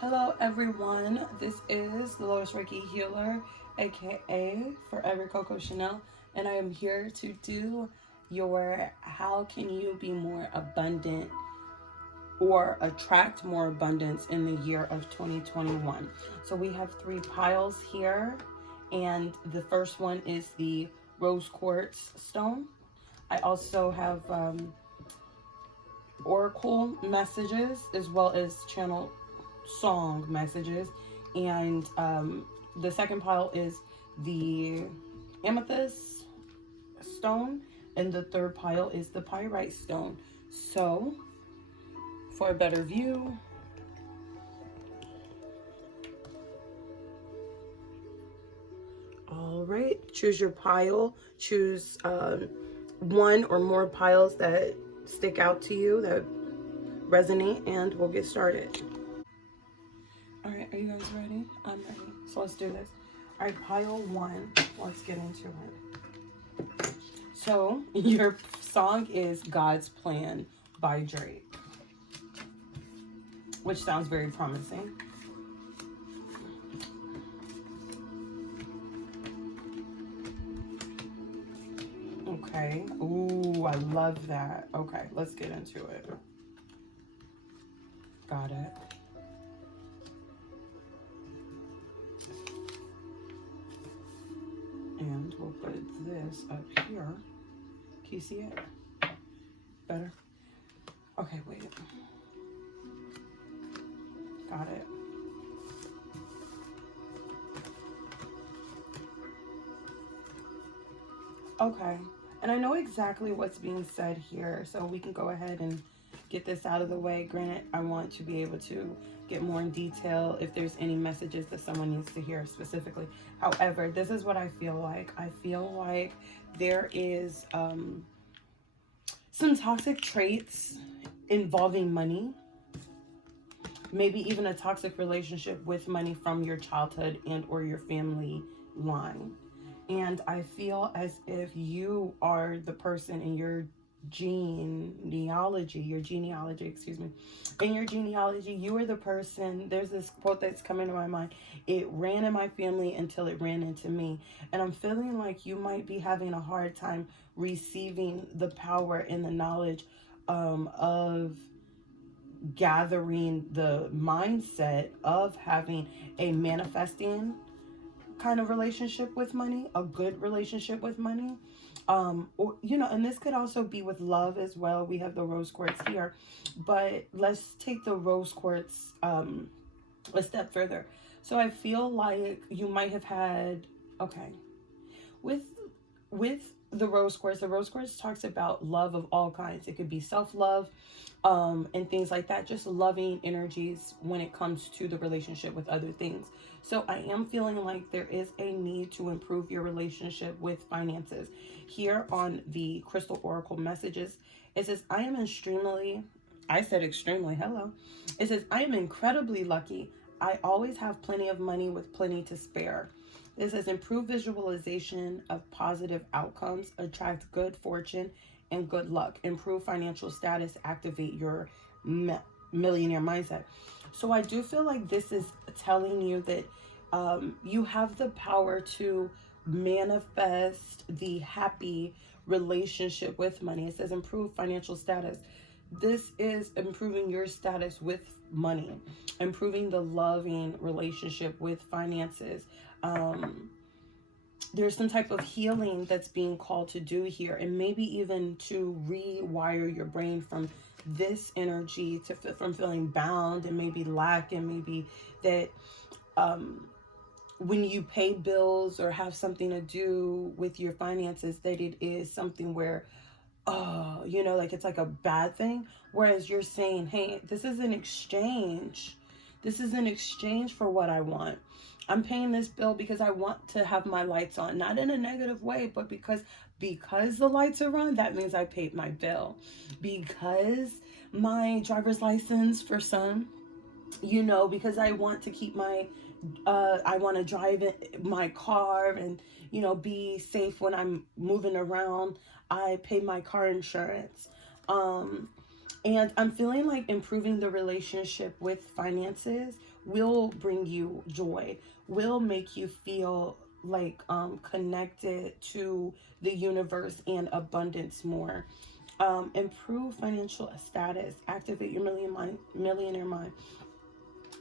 Hello everyone, this is the Lotus Reiki Healer, aka Forever Coco Chanel, and I am here to do your how can you be more abundant or attract more abundance in the year of 2021. So we have 3 piles here, and the first one is the rose quartz stone. I also have oracle messages as well as channel song messages, and the second pile is the amethyst stone, and the third pile is the pyrite stone. So for a better view, all right, choose your pile, choose one or more piles that stick out to you, that resonate, and we'll get started. All right, are you guys ready? I'm ready. So let's do this. All right, pile 1. Let's get into it. So your song is God's Plan by Drake, which sounds very promising. Okay. Ooh, I love that. Okay, let's get into it. Got it. And we'll put this up here. Can you see it? Better? Okay, wait. Got it. Okay. And I know exactly what's being said here, so we can go ahead and get this out of the way. Granted, I want to be able to get more in detail if there's any messages that someone needs to hear specifically. However, this is what I feel like. I feel like there is some toxic traits involving money, maybe even a toxic relationship with money from your childhood and or your family line. And I feel as if you are the person in your genealogy, in your genealogy, you are the person. There's this quote that's coming to my mind. It ran in my family until it ran into me. And I'm feeling like you might be having a hard time receiving the power and the knowledge of gathering the mindset of having a manifesting kind of relationship with money, a good relationship with money. Or, and this could also be with love as well. We have the rose quartz here, but let's take the rose quartz a step further. So I feel like you might have had, okay, with the rose quartz talks about love of all kinds. It could be self-love, and things like that, just loving energies when it comes to the relationship with other things. So I am feeling like there is a need to improve your relationship with finances. Here on the crystal oracle messages, it says, I said extremely, hello. It says, I am incredibly lucky. I always have plenty of money with plenty to spare. It says, improve visualization of positive outcomes, attract good fortune and good luck, improve financial status, activate your millionaire mindset. So I do feel like this is telling you that you have the power to manifest the happy relationship with money. It says improve financial status. This is improving your status with money, improving the loving relationship with finances. There's some type of healing that's being called to do here, and maybe even to rewire your brain from this energy from feeling bound and maybe lack, and maybe that when you pay bills or have something to do with your finances, that it is something where like it's like a bad thing. Whereas you're saying, hey, this is an exchange. This is an exchange for what I want. I'm paying this bill because I want to have my lights on, not in a negative way, but because the lights are on, that means I paid my bill. Because my driver's license for some, because I want to keep I want to drive my car and, be safe when I'm moving around. I pay my car insurance. And I'm feeling like improving the relationship with finances will bring you joy, will make you feel like connected to the universe and abundance more. Improve financial status, activate your millionaire mind.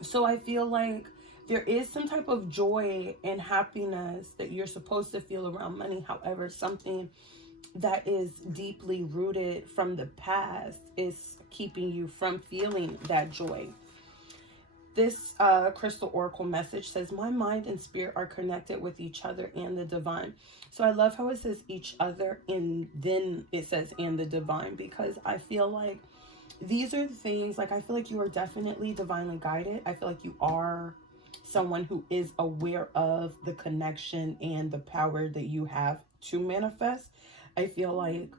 So I feel like there is some type of joy and happiness that you're supposed to feel around money. However, something that is deeply rooted from the past is keeping you from feeling that joy. This crystal oracle message says, my mind and spirit are connected with each other and the divine. So I love how it says each other and then it says and the divine, because I feel like these are the things, like I feel like you are definitely divinely guided. I feel like you are someone who is aware of the connection and the power that you have to manifest. I feel like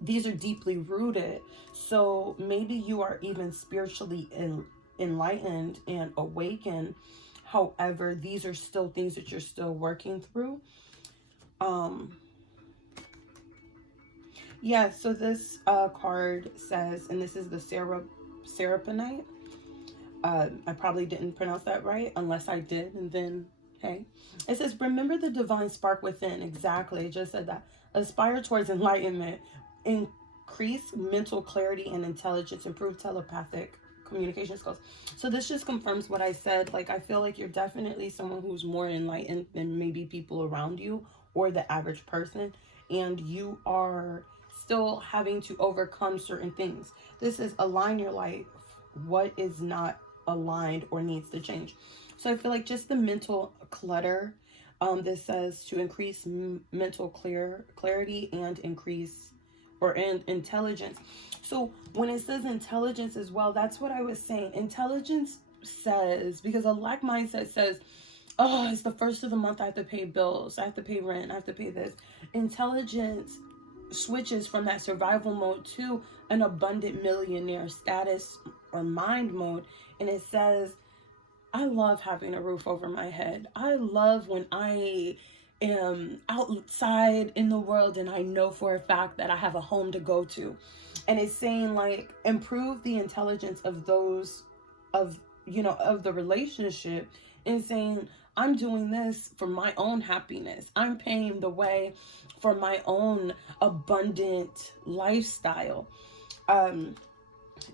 these are deeply rooted. So maybe you are even spiritually enlightened and awakened. However, these are still things that you're still working through. Yeah, so this card says, and this is the Seraphonite. I probably didn't pronounce that right, unless I did, and then, hey. It says, remember the divine spark within. Exactly, I just said that. Aspire towards enlightenment. Increase mental clarity and intelligence. Improve telepathic communication skills. So this just confirms what I said. Like, I feel like you're definitely someone who's more enlightened than maybe people around you or the average person. And you are still having to overcome certain things. This is align your life. What is not aligned or needs to change? So I feel like just the mental clutter. This says to increase mental clarity and increase and intelligence. So when it says intelligence as well, that's what I was saying. Intelligence says, because a lack mindset says, oh, it's the first of the month, I have to pay bills, I have to pay rent, I have to pay this. Intelligence switches from that survival mode to an abundant millionaire status or mind mode. And it says, I love having a roof over my head. I love when I am outside in the world and I know for a fact that I have a home to go to. And it's saying, like, improve the intelligence of those, of the relationship, and saying, I'm doing this for my own happiness. I'm paying the way for my own abundant lifestyle.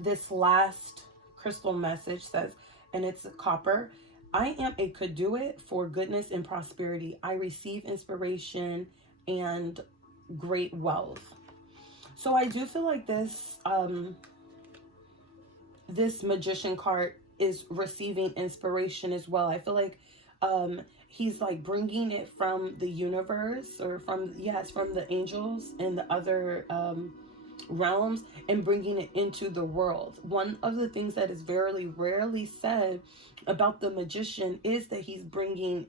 This last crystal message says, and it's copper, I am a conduit for goodness and prosperity. I receive inspiration and great wealth. So I do feel like this this magician card is receiving inspiration as well. I feel like he's like bringing it from the universe, or from the angels and the other realms, and bringing it into the world. One of the things that is very rarely said about the magician is that he's bringing,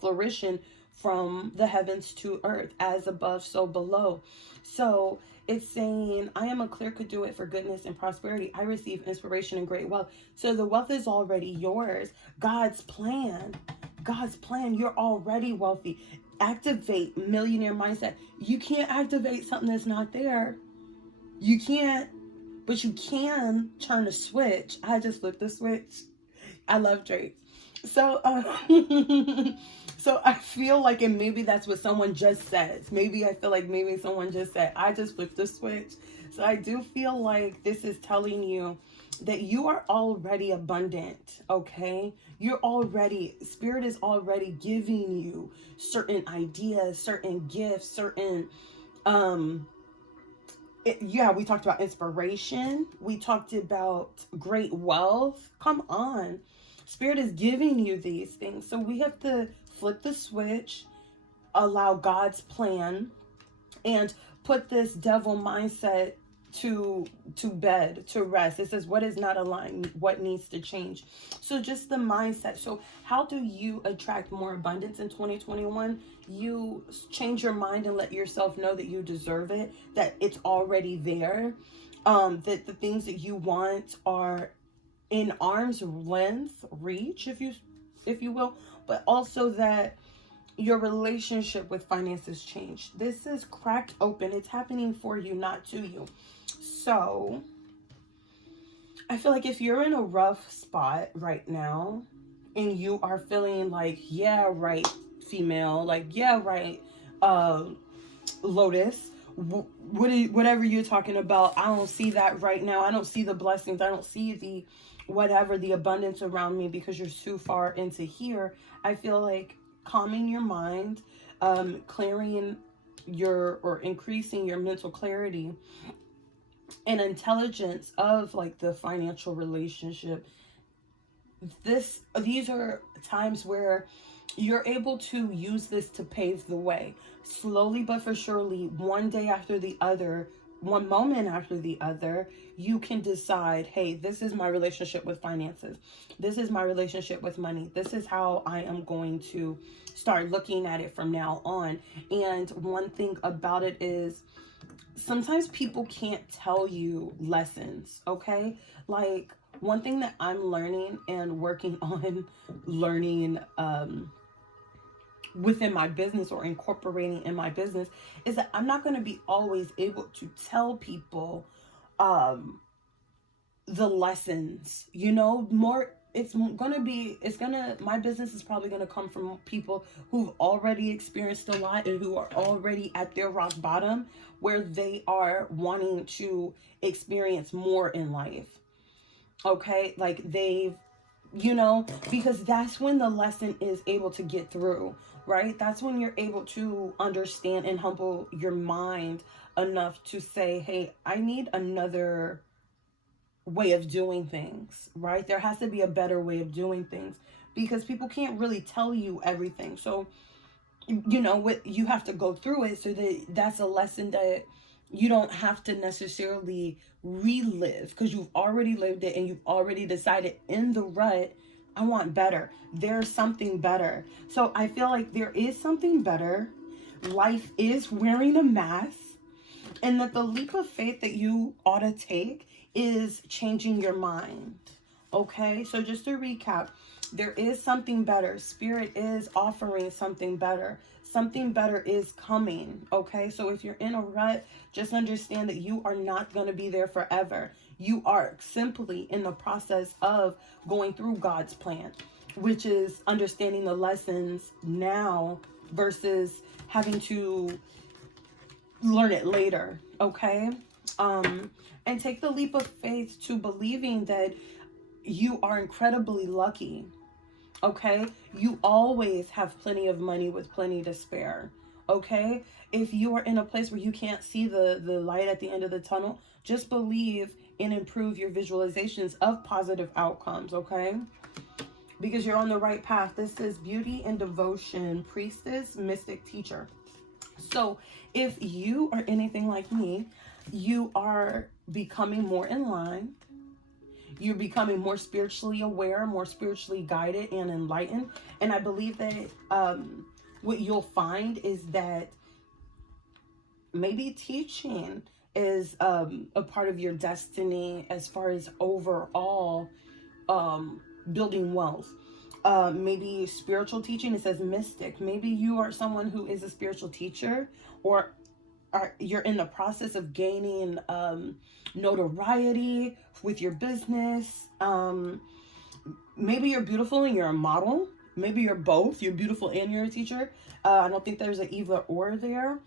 flourishing from the heavens to earth, as above, so below. So it's saying, I am a clear conduit for goodness and prosperity. I receive inspiration and great wealth. So the wealth is already yours. God's plan, you're already wealthy. Activate millionaire mindset. You can't activate something that's not there. You can't, but you can turn a switch. I just flipped the switch. I love Drake. So, so I feel like, and maybe that's what someone just said. Maybe I feel like maybe someone just said, I just flipped the switch. So I do feel like this is telling you that you are already abundant, okay? Spirit is already giving you certain ideas, certain gifts, certain, we talked about inspiration. We talked about great wealth. Come on. Spirit is giving you these things. So we have to flip the switch, allow God's plan, and put this devil mindset to bed, to rest. It says, what is not aligned, what needs to change. So just the mindset. So how do you attract more abundance in 2021? You change your mind and let yourself know that you deserve it, that it's already there, that the things that you want are in arm's length reach, if you will, but also that your relationship with finances changed. This is cracked open. It's happening for you, not to you. So I feel like if you're in a rough spot right now and you are feeling like, yeah, right, female, like, yeah, right, uh, Lotus, whatever you're talking about, I don't see that right now. I don't see the blessings. I don't see the whatever, the abundance around me because you're too far into here. I feel like calming your mind, clearing your or increasing your mental clarity and intelligence of like the financial relationship. These are times where you're able to use this to pave the way, slowly but for surely, one day after the other, one moment after the other. You can decide, hey, this is my relationship with finances, this is my relationship with money, this is how I am going to start looking at it from now on. And one thing about it is, sometimes people can't tell you lessons, okay? Like, one thing that I'm learning and working on learning within my business or incorporating in my business is that I'm not going to be always able to tell people the lessons, you know, more. My business is probably gonna come from people who've already experienced a lot and who are already at their rock bottom, where they are wanting to experience more in life. Okay, like they've, you know, because that's when the lesson is able to get through, right? That's when you're able to understand and humble your mind enough to say, hey, I need another way of doing things, right? There has to be a better way of doing things because people can't really tell you everything. So, you know what, you have to go through it so that that's a lesson that you don't have to necessarily relive because you've already lived it and you've already decided in the rut, I want better. There's something better. So I feel like there is something better. Life is wearing a mask, and that the leap of faith that you ought to take is changing your mind. Okay, so just to recap, there is something better. Spirit is offering something better. Something better is coming. Okay, so if you're in a rut, just understand that you are not going to be there forever. You are simply in the process of going through God's plan, which is understanding the lessons now versus having to learn it later. Okay, and take the leap of faith to believing that you are incredibly lucky. Okay, you always have plenty of money with plenty to spare. Okay, if you are in a place where you can't see the light at the end of the tunnel, just believe and improve your visualizations of positive outcomes. Okay, because you're on the right path. This is Beauty and Devotion Priestess Mystic Teacher. So if you are anything like me, you are becoming more in line. You're becoming more spiritually aware, more spiritually guided and enlightened. And I believe that what you'll find is that maybe teaching is a part of your destiny as far as overall building wealth. Maybe spiritual teaching, it says mystic. Maybe you are someone who is a spiritual teacher, or you're in the process of gaining notoriety with your business. Maybe you're beautiful and you're a model. Maybe you're both. You're beautiful and you're a teacher. I don't think there's an either or there.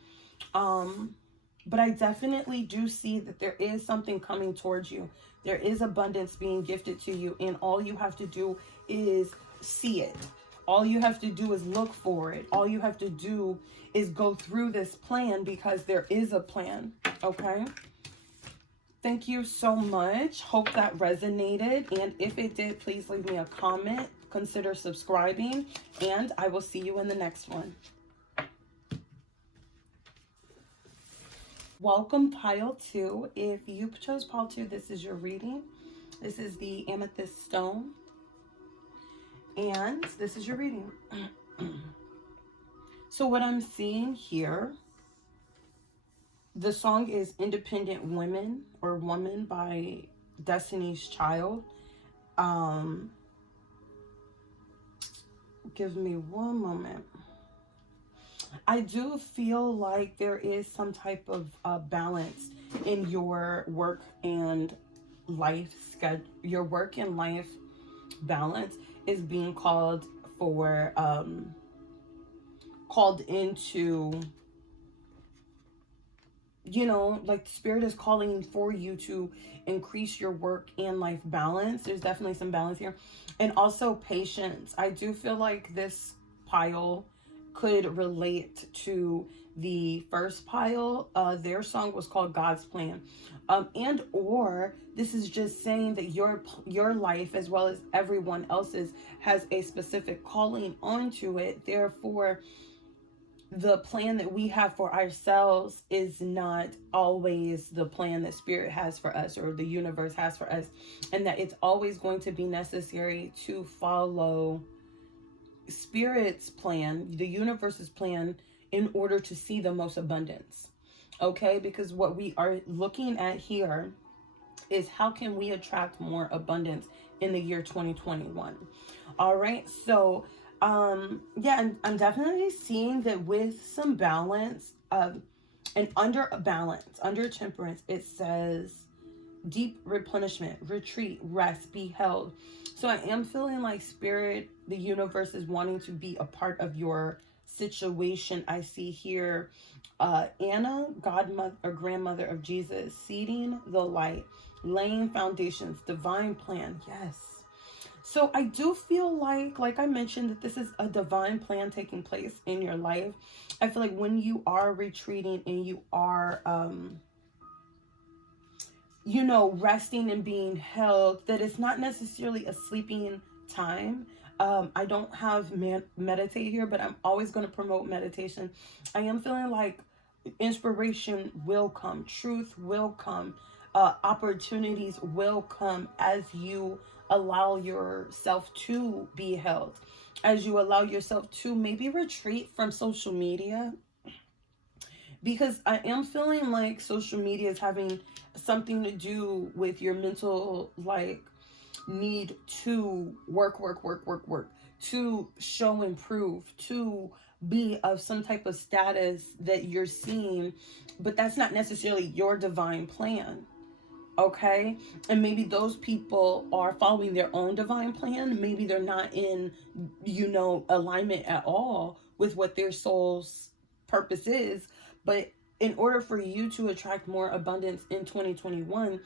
But I definitely do see that there is something coming towards you. There is abundance being gifted to you, and all you have to do is see it. All you have to do is look for it. All you have to do is go through this plan because there is a plan. Okay? Thank you so much. Hope that resonated. And if it did, please leave me a comment. Consider subscribing. And I will see you in the next one. Welcome, pile 2. If you chose pile 2, this is your reading. This is the amethyst stone. And this is your reading. So what I'm seeing here, the song is Independent Women or Woman by Destiny's Child. Give me one moment. I do feel like there is some type of balance in your work and life schedule, your work and life balance is being called for, called into, you know, like the spirit is calling for you to increase your work and life balance. There's definitely some balance here. And also patience. I do feel like this pile could relate to the first pile. Their song was called God's Plan. And or this is just saying that your life, as well as everyone else's, has a specific calling onto it. Therefore, the plan that we have for ourselves is not always the plan that spirit has for us or the universe has for us, and that it's always going to be necessary to follow spirit's plan, the universe's plan, in order to see the most abundance. Okay, because what we are looking at here is how can we attract more abundance in the year 2021. All right, so yeah, I'm definitely seeing that with some balance, and under a balance, under temperance, it says deep replenishment, retreat, rest, be held. So I am feeling like spirit, the universe is wanting to be a part of your situation. I see here Anna, godmother or grandmother of Jesus, seeding the light, laying foundations, divine plan. Yes. So I do feel like I mentioned, that this is a divine plan taking place in your life. I feel like when you are retreating and you are, you know, resting and being held, that it's not necessarily a sleeping time. I don't have meditate here, but I'm always going to promote meditation. I am feeling like inspiration will come, truth will come, opportunities will come as you allow yourself to be held, as you allow yourself to maybe retreat from social media, because I am feeling like social media is having something to do with your mental, like, need to work, to show and prove, to be of some type of status that you're seeing, but that's not necessarily your divine plan. Okay, and maybe those people are following their own divine plan. Maybe they're not in, you know, alignment at all with what their soul's purpose is. But in order for you to attract more abundance in 2021,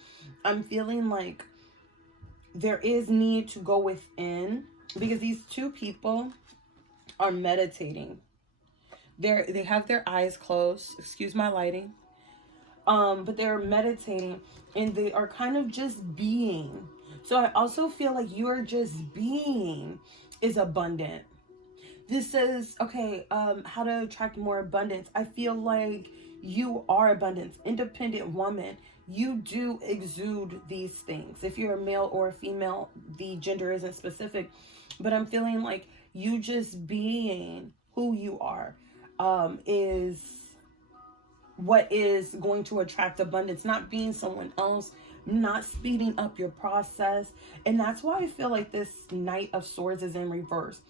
I'm feeling like there is need to go within, because these two people are meditating. They have their eyes closed, excuse my lighting, but they're meditating and they are kind of just being. So I also feel like you are just being is abundant. This says, okay, how to attract more abundance. I feel like you are abundance, independent woman. You do exude these things. If you're a male or a female, the gender isn't specific, but I'm feeling like you just being who you are, is what is going to attract abundance, not being someone else, not speeding up your process. And that's why I feel like this Knight of Swords is in reverse.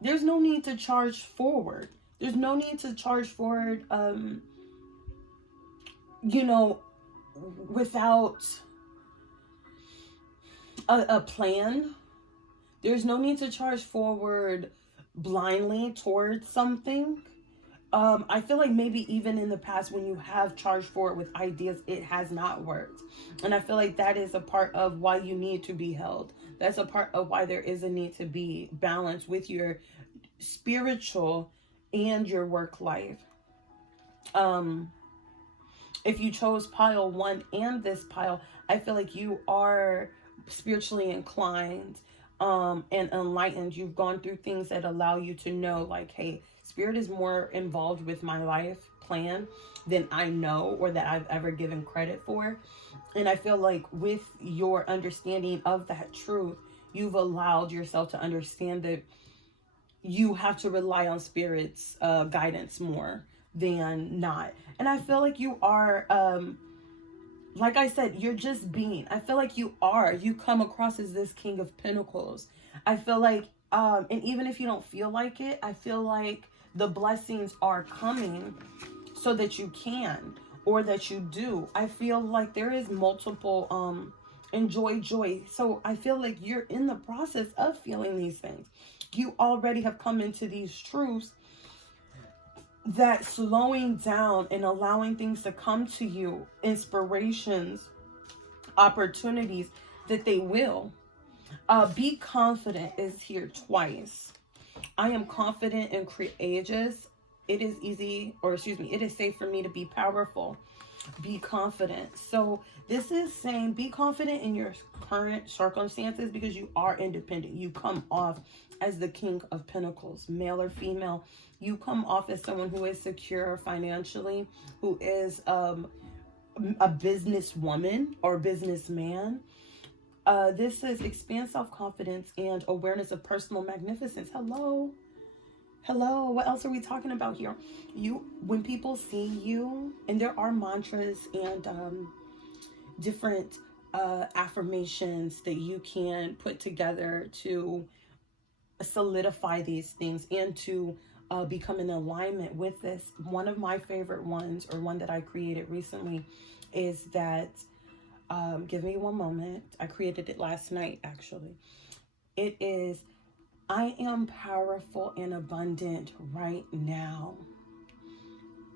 There's no need to charge forward. There's no need to charge forward, you know, without a plan. There's no need to charge forward blindly towards something. I feel like maybe even in the past when you have charged forward with ideas, it has not worked. And I feel like that is a part of why you need to be held. That's a part of why there is a need to be balanced with your spiritual and your work life. If you chose pile 1 and this pile, I feel like you are spiritually inclined, and enlightened. You've gone through things that allow you to know, like, hey, spirit is more involved with my life plan than I know or that I've ever given credit for. And I feel like with your understanding of that truth, you've allowed yourself to understand that you have to rely on spirit's guidance more than not. And I feel like you are, like I said, you're just being. I feel like you come across as this King of Pentacles. I feel like, and even if you don't feel like it, I feel like the blessings are coming so that you can, or that you do. I feel like there is multiple Enjoy joy. So I feel like you're in the process of feeling these things. You already have come into these truths that slowing down and allowing things to come to you, inspirations, opportunities, that they will. Be confident is here twice. I am confident and courageous. It is easy, or excuse me, it is safe for me to be powerful. Be confident. So this is saying be confident in your current circumstances because you are independent. You come off as the King of Pentacles, male or female. You come off as someone who is secure financially, who is a businesswoman or businessman. This says expand self-confidence and awareness of personal magnificence. Hello. Hello, what else are we talking about here? When people see you, and there are mantras and different affirmations that you can put together to solidify these things and to become in alignment with this. One of my favorite ones, or one that I created recently, is that, give me one moment. I created it last night, actually. It is, I am powerful and abundant right now.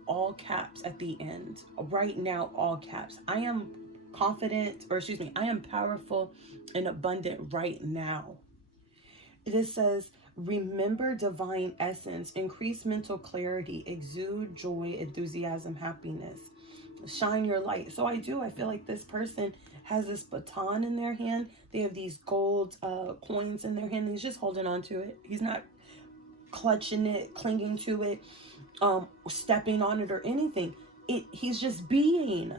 All caps at the end. Right now, all caps. I am confident, or excuse me, I am powerful and abundant right now. This says, remember divine essence, increase mental clarity, exude joy, enthusiasm, happiness. Shine your light. So I feel like this person has this baton in their hand. They have these gold coins in their hand. He's just holding on to it. He's not clutching it, clinging to it, stepping on it or anything. He's just being.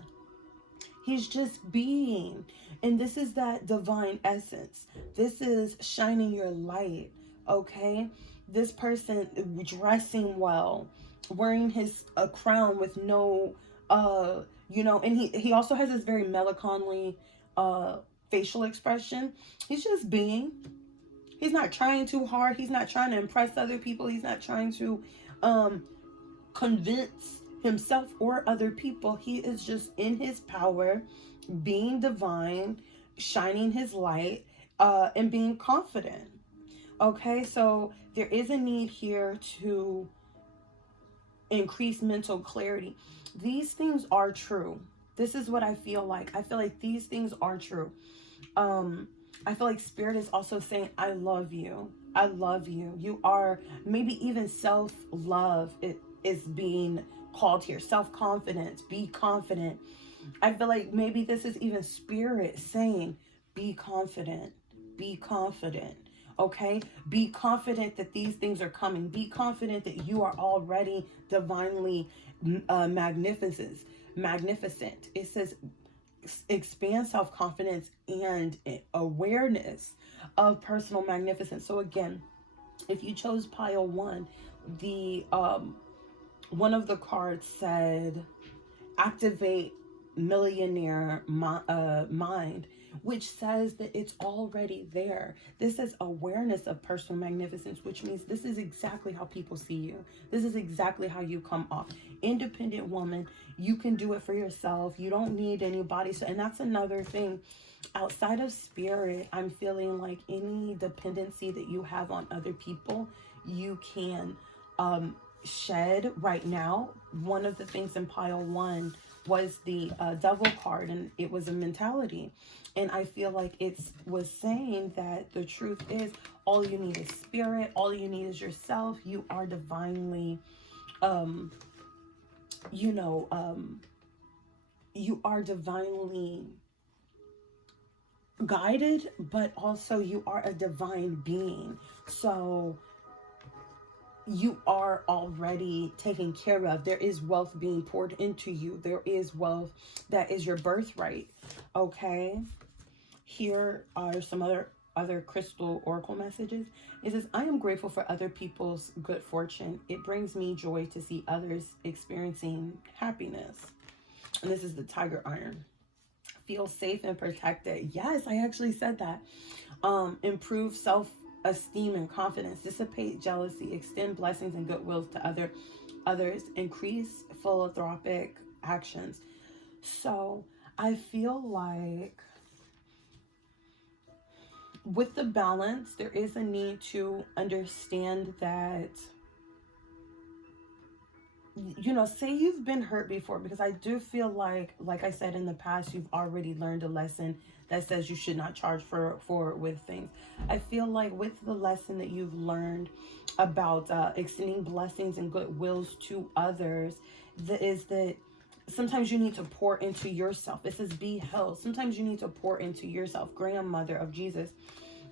He's just being. And this is that divine essence. This is shining your light. Okay? This person dressing well, wearing a crown with no and he also has this very melancholy facial expression. He's just being. He's not trying too hard. He's not trying to impress other people. He's not trying to convince himself or other people. He is just in his power, being divine, shining his light, and being confident. Okay, so there is a need here to increase mental clarity. These things are true. This is what I feel like. I feel like these things are true. I feel like Spirit is also saying, I love you. I love you. You are, maybe even self-love is being called here. Self-confidence. Be confident. I feel like maybe this is even Spirit saying, be confident. Be confident. Okay? Be confident that these things are coming. Be confident that you are already divinely magnificent. It says expand self-confidence and awareness of personal magnificence. So again, if you chose pile 1, the one of the cards said activate millionaire mind, which says that it's already there. This is awareness of personal magnificence, which means this is exactly how people see you. This is exactly how you come off. Independent woman, you can do it for yourself. You don't need anybody. So, and that's another thing. Outside of Spirit, I'm feeling like any dependency that you have on other people, you can shed right now. One of the things in pile 1 was the devil card, and it was a mentality. And I feel like it was saying that the truth is all you need is Spirit. All you need is yourself. You are divinely, you are divinely guided, but also you are a divine being. So you are already taken care of. There is wealth being poured into you. There is wealth that is your birthright. Okay. Here are some other crystal oracle messages. It says, I am grateful for other people's good fortune. It brings me joy to see others experiencing happiness. And this is the tiger iron. Feel safe and protected. Yes, I actually said that. Improve self-esteem and confidence. Dissipate jealousy. Extend blessings and goodwills to others. Increase philanthropic actions. So I feel like with the balance, there is a need to understand that, you know, say you've been hurt before, because I do feel like I said in the past, you've already learned a lesson that says you should not charge for with things. I feel like with the lesson that you've learned about extending blessings and goodwills to others, is that sometimes you need to pour into yourself. It says be healed. Sometimes you need to pour into yourself. Grandmother of Jesus.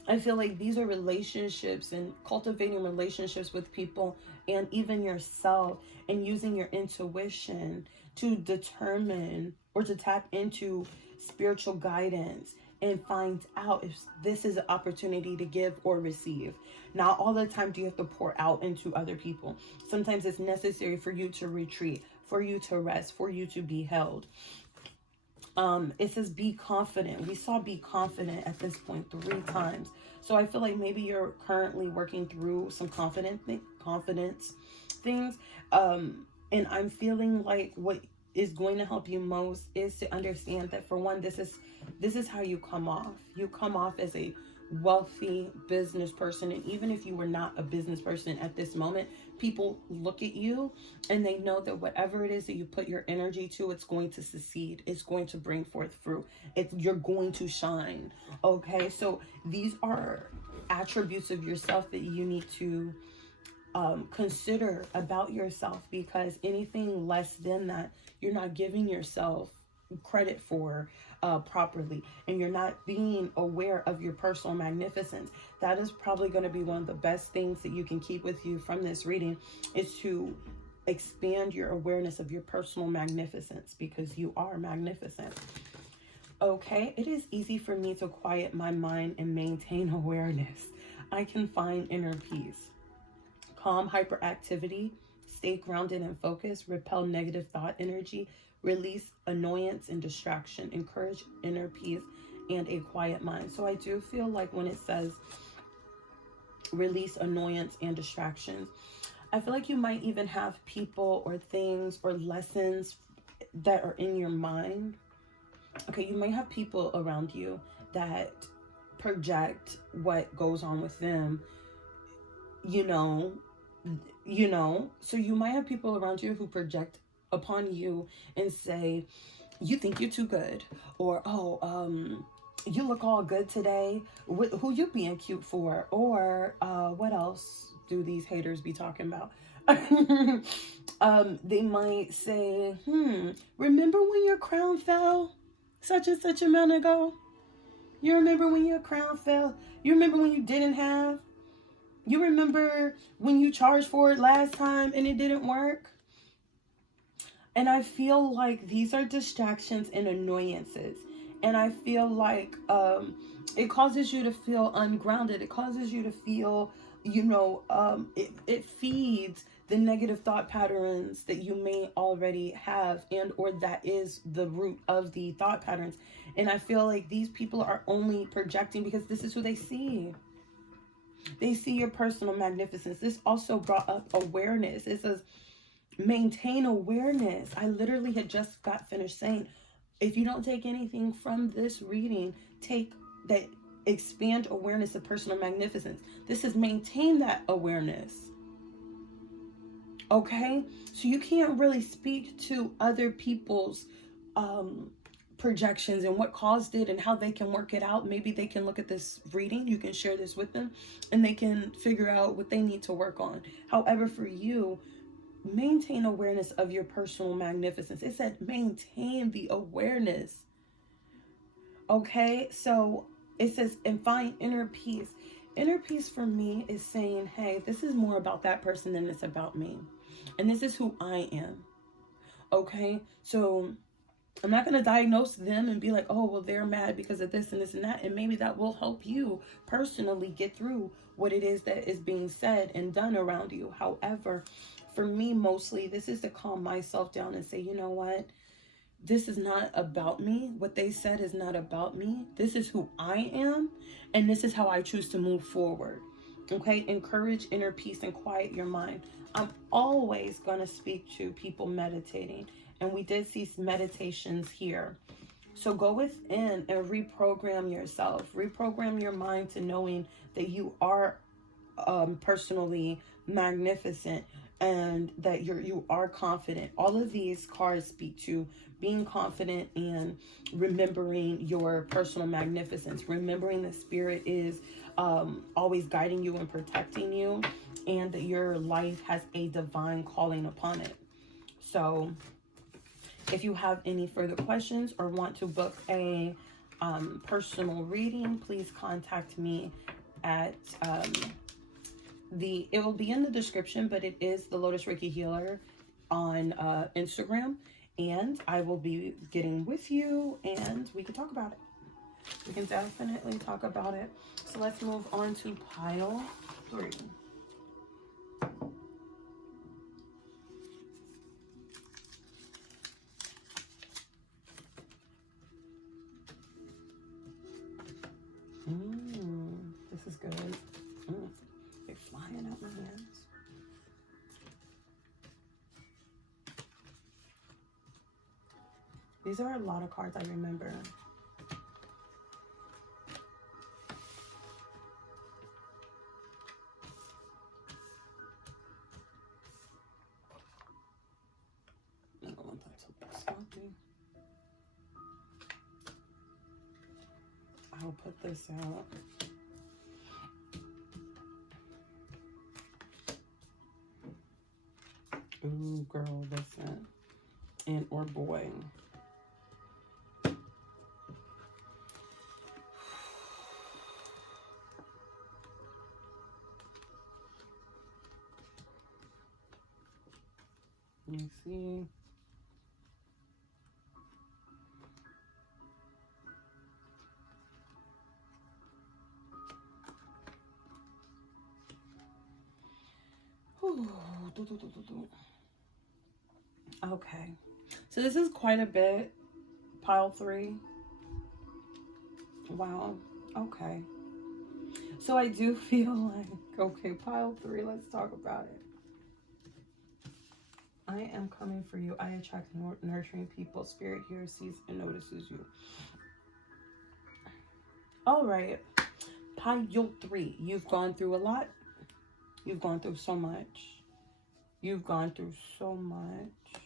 I feel like these are relationships, and cultivating relationships with people and even yourself, and using your intuition to determine or to tap into spiritual guidance and find out if this is an opportunity to give or receive. Not all the time do you have to pour out into other people. Sometimes it's necessary for you to retreat, for you to rest, for you to be held. It says be confident. We saw be confident at this point 3 times. So I feel like maybe you're currently working through some confidence things. And I'm feeling like what is going to help you most is to understand that, for one, this is how you come off. You come off as a wealthy business person. And even if you were not a business person at this moment, people look at you and they know that whatever it is that you put your energy to, it's going to succeed. It's going to bring forth fruit. You're going to shine. Okay. So these are attributes of yourself that you need to consider about yourself, because anything less than that, you're not giving yourself credit for properly, and you're not being aware of your personal magnificence. That is probably going to be one of the best things that you can keep with you from this reading, is to expand your awareness of your personal magnificence, because you are magnificent. Okay, it is easy for me to quiet my mind and maintain awareness. I can find inner peace. Calm hyperactivity, stay grounded and focused, repel negative thought energy, release annoyance and distraction, encourage inner peace and a quiet mind. So I do feel like when it says release annoyance and distractions, I feel like you might even have people or things or lessons that are in your mind. Okay, you might have people around you that project what goes on with them, you know, so you might have people around you who project upon you and say, you think you're too good, or you look all good today, who you being cute for, or what else do these haters be talking about? They might say, remember when your crown fell such and such amount ago? You remember when your crown fell? You remember when you didn't have? You remember when you charged for it last time and it didn't work? And I feel like these are distractions and annoyances. And I feel like it causes you to feel ungrounded. It causes you to feel, it feeds the negative thought patterns that you may already have, and or that is the root of the thought patterns. And I feel like these people are only projecting because this is who they see. They see your personal magnificence. This also brought up awareness. It says maintain awareness. I literally had just got finished saying, if you don't take anything from this reading, take that, expand awareness of personal magnificence. This is maintain that awareness. Okay, so you can't really speak to other people's projections and what caused it and how they can work it out. Maybe they can look at this reading, you can share this with them, and they can figure out what they need to work on. However, for you, maintain awareness of your personal magnificence. It said maintain the awareness. Okay, so it says, and find inner peace. Inner peace for me is saying, hey, this is more about that person than it's about me. And this is who I am. Okay, so I'm not going to diagnose them and be like, oh, well, they're mad because of this and this and that. And maybe that will help you personally get through what it is that is being said and done around you. However, for me, mostly, this is to calm myself down and say, you know what? This is not about me. What they said is not about me. This is who I am. And this is how I choose to move forward. Okay? Encourage inner peace and quiet your mind. I'm always going to speak to people meditating. And we did see meditations here. So go within and reprogram yourself. Reprogram your mind to knowing that you are personally magnificent, and that you are confident. All of these cards speak to being confident and remembering your personal magnificence, remembering the spirit is always guiding you and protecting you, and that your life has a divine calling upon it. So if you have any further questions or want to book a personal reading, please contact me at it will be in the description, but it is the Lotus Reiki Healer on Instagram, and I will be getting with you and we can talk about it. We can definitely talk about it. So let's move on to pile 3. This is good. They're flying out my hands. These are a lot of cards I remember. I don't want that to stop me. I'll put this out. Ooh, girl, listen. And or boy. Let me see. Ooh, okay, so this is quite a bit. Pile 3. Wow. Okay. So I do feel like, okay, pile 3, let's talk about it. I am coming for you. I attract nurturing people. Spirit hears, sees, and notices you. All right. Pile 3. You've gone through a lot. You've gone through so much. You've gone through so much.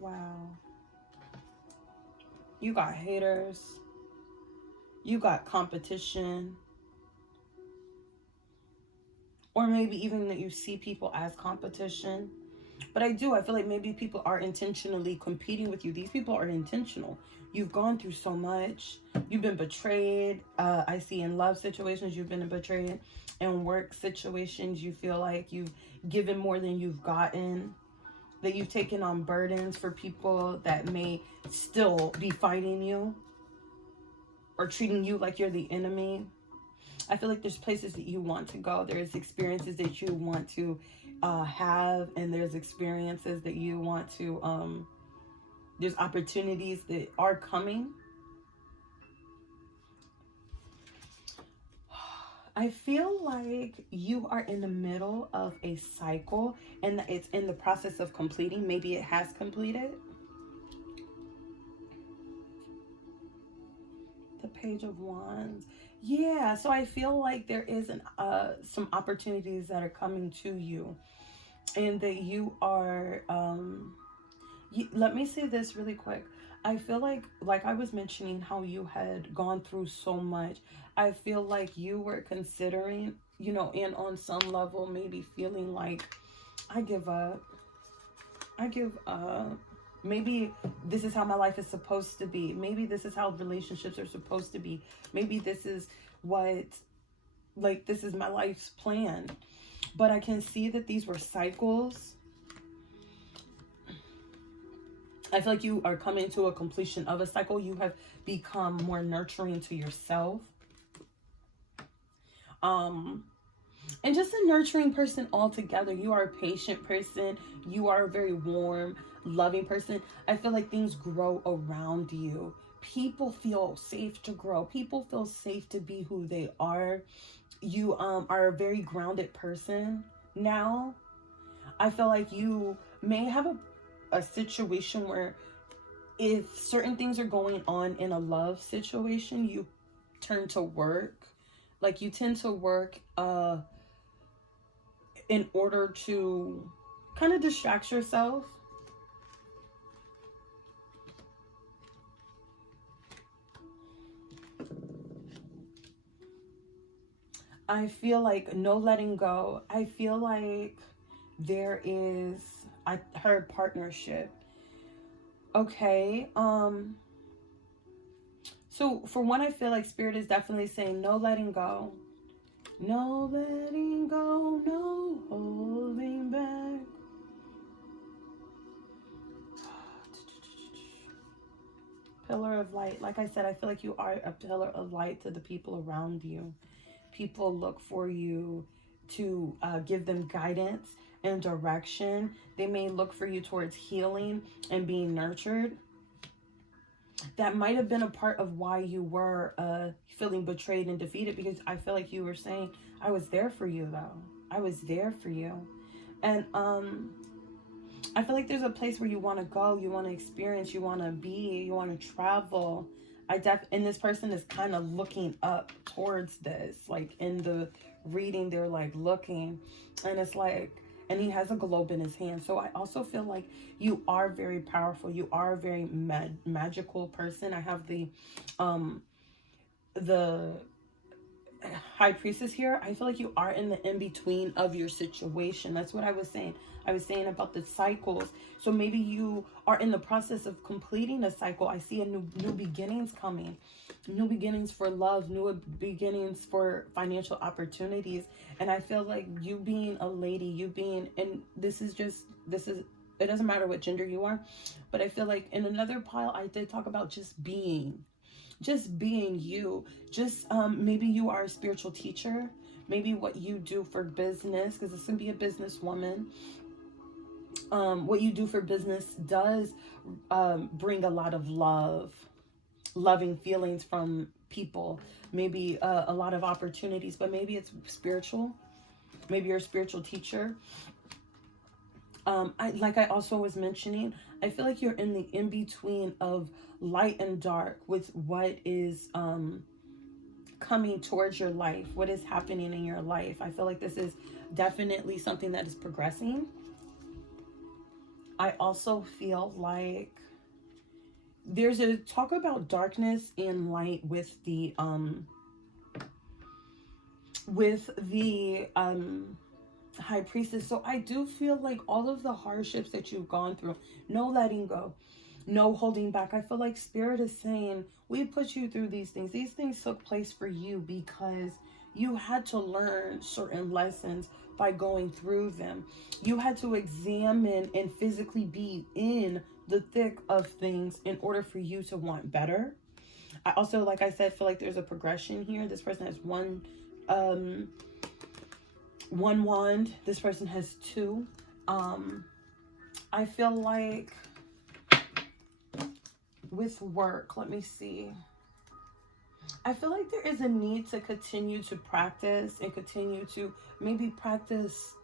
Wow. You got haters. You got competition. Or maybe even that you see people as competition. But I feel like maybe people are intentionally competing with you. These people are intentional. You've gone through so much. You've been betrayed. I see in love situations you've been betrayed. In work situations you feel like you've given more than you've gotten. That you've taken on burdens for people that may still be fighting you. Or treating you like you're the enemy. I feel like there's places that you want to go. There's experiences that you want to have, and there's experiences that you want to, there's opportunities that are coming. I feel like you are in the middle of a cycle and it's in the process of completing. Maybe it has completed. The Page of Wands. Yeah, so I feel like there is some opportunities that are coming to you, and that you are let me say this really quick. I feel like I was mentioning how you had gone through so much. I feel like you were considering, and on some level maybe feeling like, I give up. Maybe this is how my life is supposed to be. Maybe this is how relationships are supposed to be. Maybe this is this is my life's plan. But I can see that these were cycles. I feel like you are coming to a completion of a cycle. You have become more nurturing to yourself. And just a nurturing person altogether. You are a patient person. You are a very warm, loving person. I feel like things grow around you. People feel safe to grow. People feel safe to be who they are. You are a very grounded person now. I feel like you may have a situation where if certain things are going on in a love situation, you turn to work. Like, you tend to work in order to kind of distract yourself. I feel like no letting go. I feel like there is, I heard partnership. Okay. So for one, I feel like Spirit is definitely saying no letting go. No letting go, no holding back. Pillar of light. Like I said, I feel like you are a pillar of light to the people around you. People look for you to give them guidance and direction. They may look for you towards healing and being nurtured. That might have been a part of why you were feeling betrayed and defeated, because I feel like you were saying, I was there for you though. I was there for you. And I feel like there's a place where you want to go, you want to experience, you want to be, you want to travel. And this person is kind of looking up towards this. Like in the reading, they're like looking, and it's like, and he has a globe in his hand. So I also feel like you are very powerful. You are a very magical person. I have the High Priestess here. I feel like you are in the in-between of your situation. That's what I was saying. I was saying about the cycles. So maybe you are in the process of completing a cycle. I see a new beginnings coming. New beginnings for love, new beginnings for financial opportunities. And I feel like you being a lady, you being, and this is, it doesn't matter what gender you are, but I feel like in another pile, I did talk about just being you. Just maybe you are a spiritual teacher. Maybe what you do for business, because this can be a businesswoman. What you do for business does bring a lot of loving feelings from people. Maybe a lot of opportunities, but maybe it's spiritual. Maybe you're a spiritual teacher. I also was mentioning, I feel like you're in the in-between of light and dark with what is coming towards your life, what is happening in your life. I feel like this is definitely something that is progressing. I also feel like there's a talk about darkness and light with the High Priestess. So I do feel like all of the hardships that you've gone through, no letting go, no holding back. I feel like Spirit is saying, we put you through these things. These things took place for you because you had to learn certain lessons by going through them. You had to examine and physically be in the thick of things in order for you to want better. I also, like I said, feel like there's a progression here. This person has one wand. This person has two. I feel like with work, let me see. I feel like there is a need to continue to practice and continue to maybe practice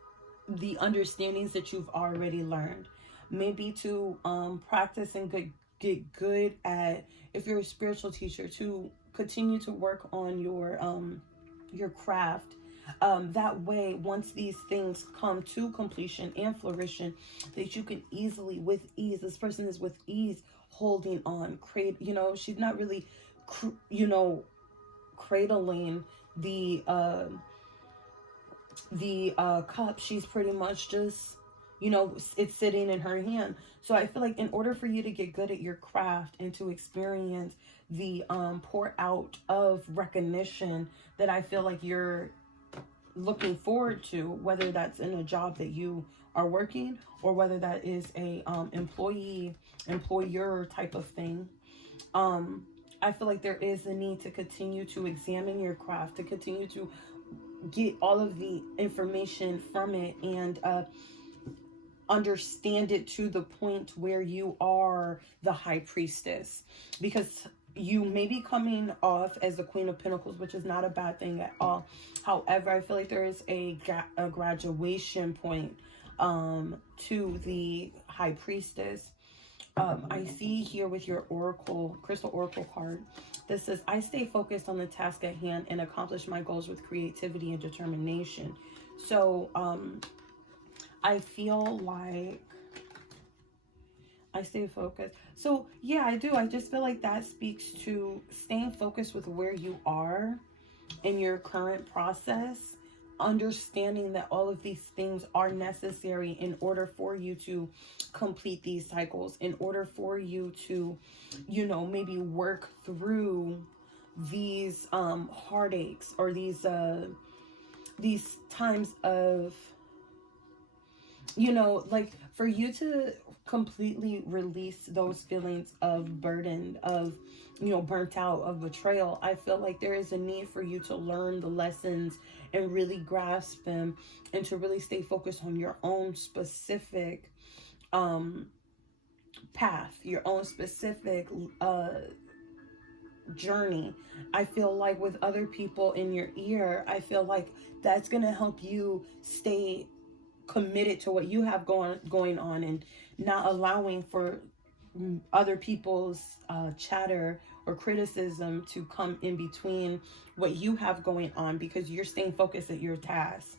the understandings that you've already learned. Maybe to practice and get good at, if you're a spiritual teacher, to continue to work on your craft. That way, once these things come to completion and flourishing, that you can easily, with ease, this person is with ease holding on, she's not really, cradling the cup. She's pretty much just, it's sitting in her hand. So I feel like in order for you to get good at your craft and to experience the pour out of recognition that I feel like you're looking forward to, whether that's in a job that you are working or whether that is a employer type of thing, I feel like there is a need to continue to examine your craft, to continue to get all of the information from it and understand it to the point where you are the High Priestess, because you may be coming off as the Queen of Pentacles, which is not a bad thing at all. However, I feel like there is a graduation point to the High Priestess. I see here with your oracle, crystal oracle card, that says, I stay focused on the task at hand and accomplish my goals with creativity and determination. So I feel like I stay focused. So yeah, I do. I just feel like that speaks to staying focused with where you are in your current process, understanding that all of these things are necessary in order for you to complete these cycles, in order for you to, you know, maybe work through these heartaches, or these times of, you know, like for you to completely release those feelings of burden, of, you know, burnt out, of betrayal. I feel like there is a need for you to learn the lessons and really grasp them, and to really stay focused on your own specific path, your own specific journey. I feel like with other people in your ear, I feel like that's going to help you stay committed to what you have going on, and not allowing for other people's chatter or criticism to come in between what you have going on, because you're staying focused at your task,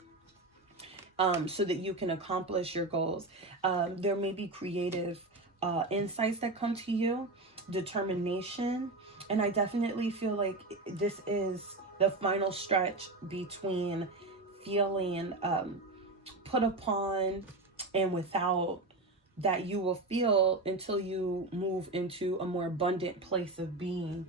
so that you can accomplish your goals. There may be creative insights that come to you, determination, and I definitely feel like this is the final stretch between feeling put upon and without, that you will feel until you move into a more abundant place of being.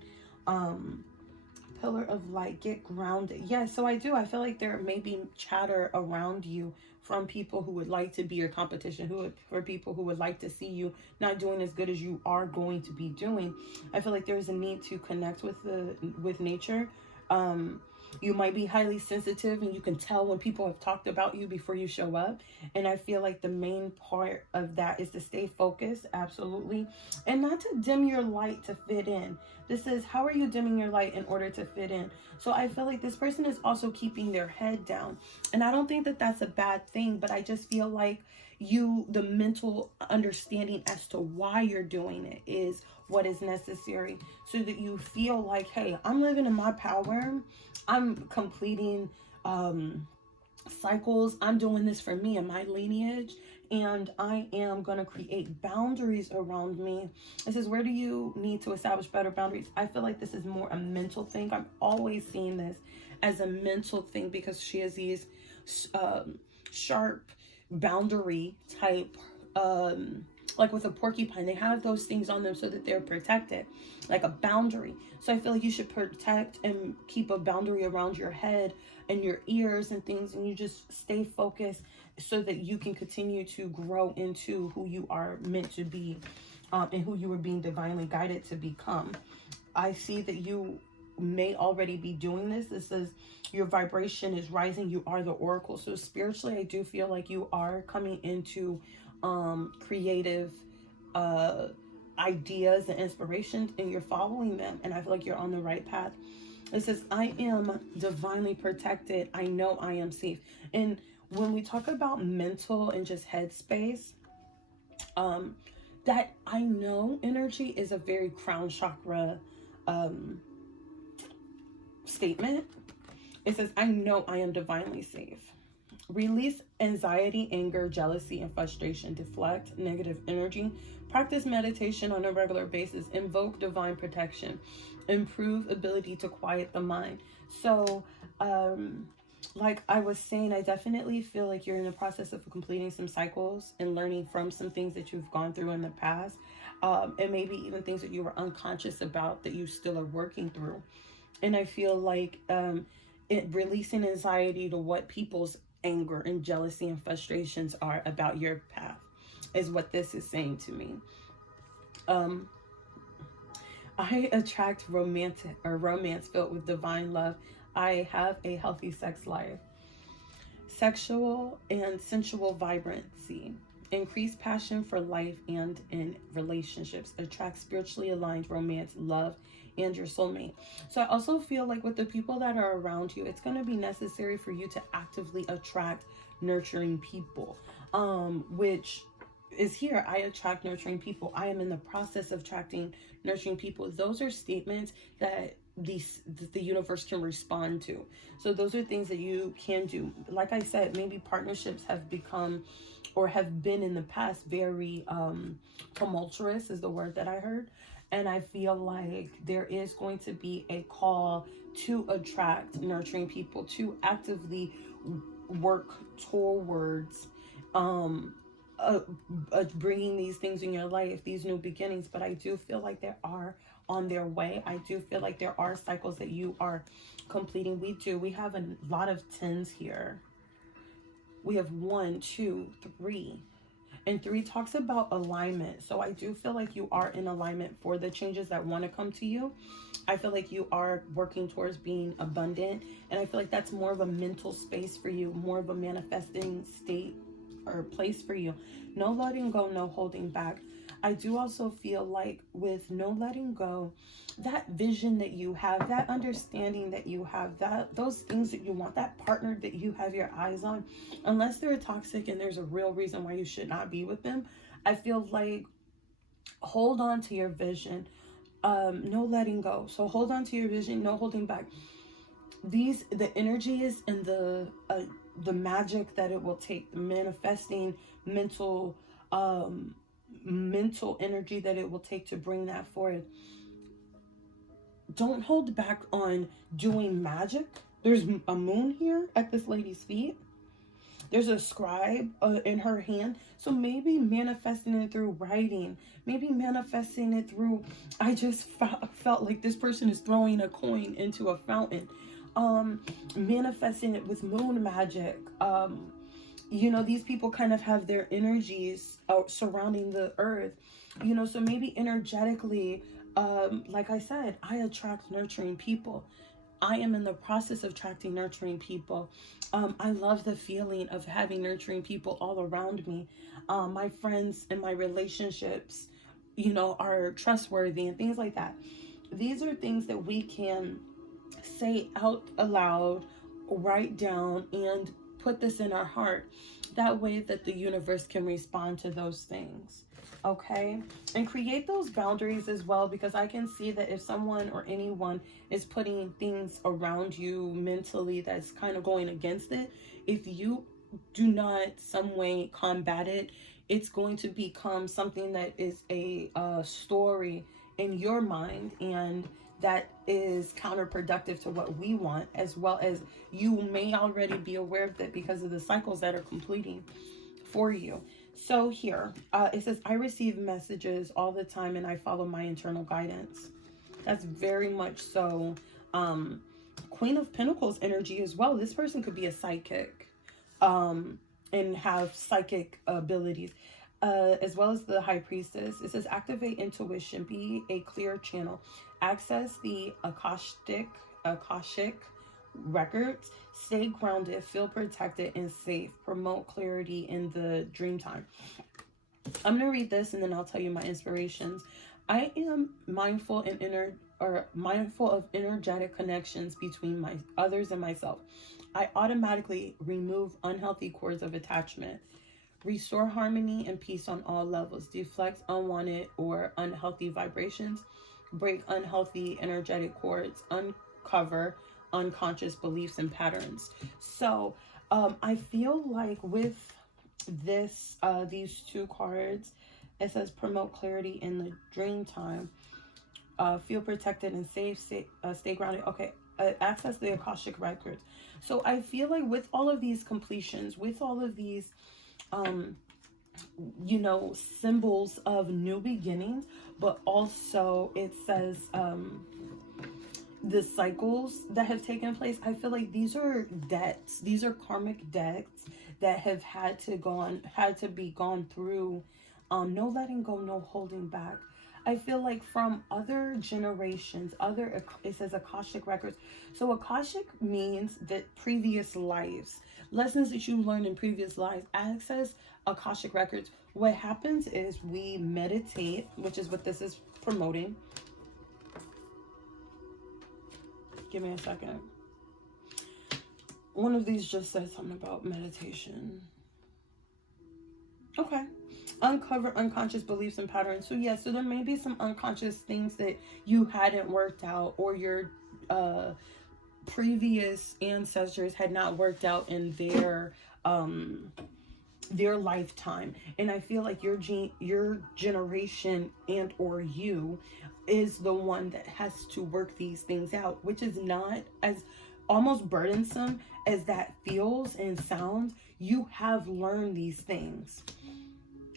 Pillar of light, get grounded. Yeah, so I do. I feel like there may be chatter around you from people who would like to be your competition, for people who would like to see you not doing as good as you are going to be doing. I feel like there's a need to connect with nature. You might be highly sensitive, and you can tell when people have talked about you before you show up. And I feel like the main part of that is to stay focused, absolutely, and not to dim your light to fit in. This is, how are you dimming your light in order to fit in? So I feel like this person is also keeping their head down. And I don't think that that's a bad thing, but I just feel like the mental understanding as to why you're doing it is what is necessary, so that you feel like, hey, I'm living in my power. I'm completing cycles. I'm doing this for me and my lineage, and I am going to create boundaries around me. It says, where do you need to establish better boundaries? I feel like this is more a mental thing. I'm always seeing this as a mental thing, because she has these sharp boundary type, like with a porcupine, they have those things on them so that they're protected, like a boundary. So I feel like you should protect and keep a boundary around your head and your ears and things, and you just stay focused so that you can continue to grow into who you are meant to be, and who you were being divinely guided to become. I see that you may already be doing this. This says your vibration is rising. You are the oracle. So spiritually, I do feel like you are coming into creative ideas and inspirations, and you're following them, and I feel like you're on the right path. It says, I am divinely protected. I know I am safe. And when we talk about mental and just headspace, that I know energy is a very crown chakra statement. It says, I know I am divinely safe. Release anxiety, anger, jealousy, and frustration. Deflect negative energy. Practice meditation on a regular basis. Invoke divine protection. Improve ability to quiet the mind. So, like I was saying, I definitely feel like you're in the process of completing some cycles and learning from some things that you've gone through in the past. And maybe even things that you were unconscious about that you still are working through. And I feel like releasing anxiety to what people's anger and jealousy and frustrations are about your path is what this is saying to me. I attract romance filled with divine love. I have a healthy sex life. Sexual and sensual vibrancy. Increase passion for life and in relationships. Attract spiritually aligned romance, love, and your soulmate. So I also feel like with the people that are around you, it's going to be necessary for you to actively attract nurturing people, which is here. I attract nurturing people. I am in the process of attracting nurturing people. Those are statements that the universe can respond to. So those are things that you can do. Like I said, maybe partnerships have become or have been in the past very tumultuous is the word that I heard. And I feel like there is going to be a call to attract nurturing people, to actively work towards bringing these things in your life, these new beginnings. But I do feel like they are on their way. I do feel like there are cycles that you are completing. We have a lot of 10s here. We have 1, 2, 3. And 3 talks about alignment. So I do feel like you are in alignment for the changes that want to come to you. I feel like you are working towards being abundant. And I feel like that's more of a mental space for you, more of a manifesting state or place for you. No letting go, no holding back. I do also feel like with no letting go, that vision that you have, that understanding that you have, that those things that you want, that partner that you have your eyes on, unless they're toxic and there's a real reason why you should not be with them, I feel like hold on to your vision. No letting go. So hold on to your vision, no holding back. The energies and the magic that it will take, the manifesting mental energy that it will take to bring that forward. Don't hold back on doing magic. There's a moon here at this lady's feet. There's a scribe in her hand. So maybe manifesting it through writing. Maybe manifesting it through, I just felt like this person is throwing a coin into a fountain. Manifesting it with moon magic. You know, these people kind of have their energies surrounding the earth. You know, so maybe energetically, like I said, I attract nurturing people. I am in the process of attracting nurturing people. I love the feeling of having nurturing people all around me. My friends and my relationships, you know, are trustworthy and things like that. These are things that we can say out aloud, write down, and put this in our heart. That way that the universe can respond to those things. Okay, and create those boundaries as well, because I can see that if someone or anyone is putting things around you mentally that's kind of going against it, if you do not some way combat it, it's going to become something that is a story in your mind, and that is counterproductive to what we want, as well as you may already be aware of that because of the cycles that are completing for you. So here, it says, I receive messages all the time and I follow my internal guidance. That's very much so Queen of Pentacles energy as well. This person could be a psychic and have psychic abilities, as well as the High Priestess. It says, activate intuition, be a clear channel, access the Akashic records, stay grounded, feel protected and safe, promote clarity in the dream time. I'm going to read this and then I'll tell you my inspirations. I am mindful of energetic connections between my others and myself. I automatically remove unhealthy cords of attachment, restore harmony and peace on all levels, deflect unwanted or unhealthy vibrations, break unhealthy energetic cords, uncover unconscious beliefs and patterns. So I feel like with this these 2 cards, it says promote clarity in the dream time, feel protected and safe, stay grounded. Okay, access the Akashic records. So I feel like with all of these completions, with all of these you know, symbols of new beginnings, but also it says the cycles that have taken place. I feel like these are debts, these are karmic debts that have had to be gone through. No letting go, no holding back. I feel like from other generations, it says Akashic records. So Akashic means that previous lives, lessons that you learned in previous lives. Access Akashic records. What happens is we meditate, which is what this is promoting. Give me a second. One of these just said something about meditation. Okay. Uncover unconscious beliefs and patterns. So yeah, so there may be some unconscious things that you hadn't worked out, or your uh previous ancestors had not worked out in their lifetime. And I feel like your generation and or you is the one that has to work these things out, which is not as almost burdensome as that feels and sounds. You have learned these things.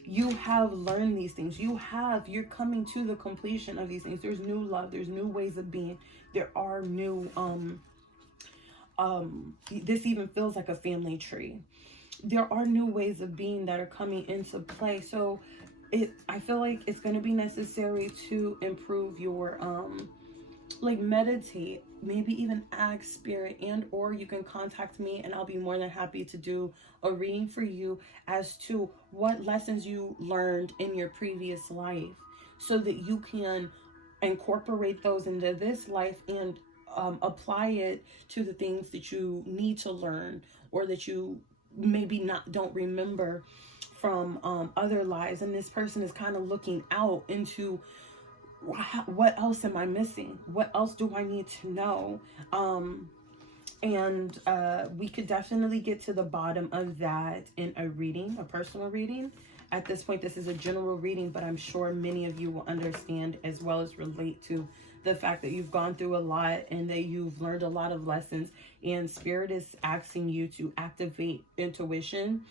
You have learned these things. You're coming to the completion of these things. There's new love, there's new ways of being. There are new this even feels like a family tree. There are new ways of being that are coming into play. So I feel like it's going to be necessary to improve your like meditate, maybe even ask spirit, and or you can contact me and I'll be more than happy to do a reading for you as to what lessons you learned in your previous life, so that you can incorporate those into this life and apply it to the things that you need to learn, or that you maybe not don't remember from other lives. And this person is kind of looking out into what else am I missing? What else do I need to know? And we could definitely get to the bottom of that in a reading, a personal reading. At this point, this is a general reading, but I'm sure many of you will understand as well as relate to the fact that you've gone through a lot and that you've learned a lot of lessons, and spirit is asking you to activate intuition,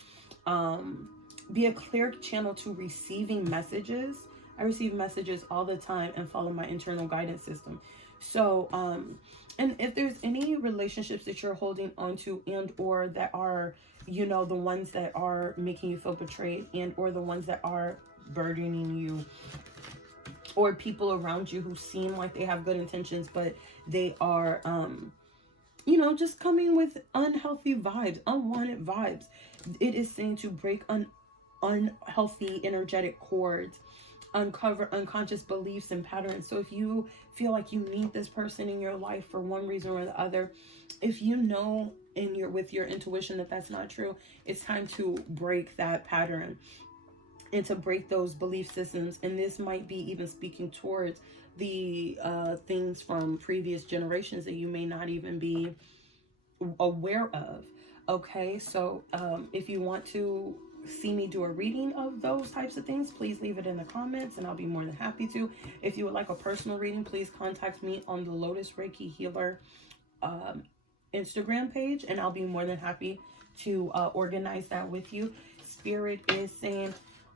be a clear channel to receiving messages. I receive messages all the time and follow my internal guidance system. So and if there's any relationships that you're holding onto and or that are, you know, the ones that are making you feel betrayed, and or the ones that are burdening you, or people around you who seem like they have good intentions but they are you know, just coming with unhealthy vibes, unwanted vibes, it is saying to break unhealthy energetic cords, uncover unconscious beliefs and patterns. So if you feel like you need this person in your life for one reason or the other, if you know in your with your intuition that that's not true, it's time to break that pattern and to break those belief systems. And this might be even speaking towards the things from previous generations that you may not even be aware of. Okay, so if you want to see me do a reading of those types of things, please leave it in the comments and I'll be more than happy to. If you would like a personal reading, please contact me on the Lotus Reiki Healer Instagram page and I'll be more than happy to organize that with you. Spirit is saying,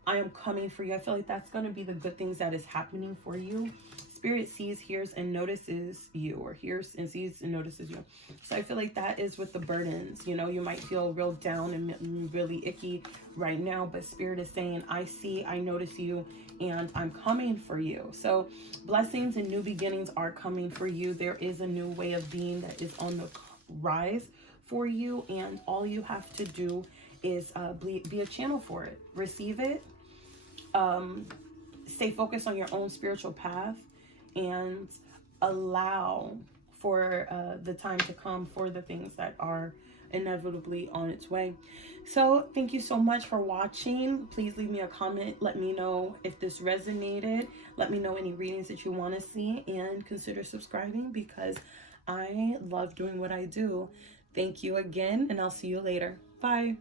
I am coming for you. I feel like that's going to be the good things that is happening for you. Spirit sees, hears, and notices you, or hears and sees and notices you. So I feel like that is with the burdens. You know, you might feel real down and really icky right now, but Spirit is saying, I see, I notice you, and I'm coming for you. So blessings and new beginnings are coming for you. There is a new way of being that is on the rise for you, and all you have to do is be a channel for it. Receive it. Stay focused on your own spiritual path, and allow for the time to come for the things that are inevitably on its way. So thank you so much for watching. Please leave me a comment. Let me know if this resonated. Let me know any readings that you want to see, and consider subscribing because I love doing what I do. Thank you again, and I'll see you later. Bye.